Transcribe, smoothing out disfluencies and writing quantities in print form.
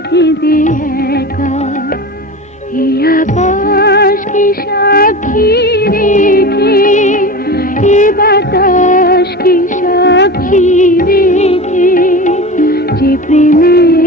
যে একা এই আকাশকে সাক্ষী রেখে এ বাতাসকে সাক্ষী রেখে যে প্রেমে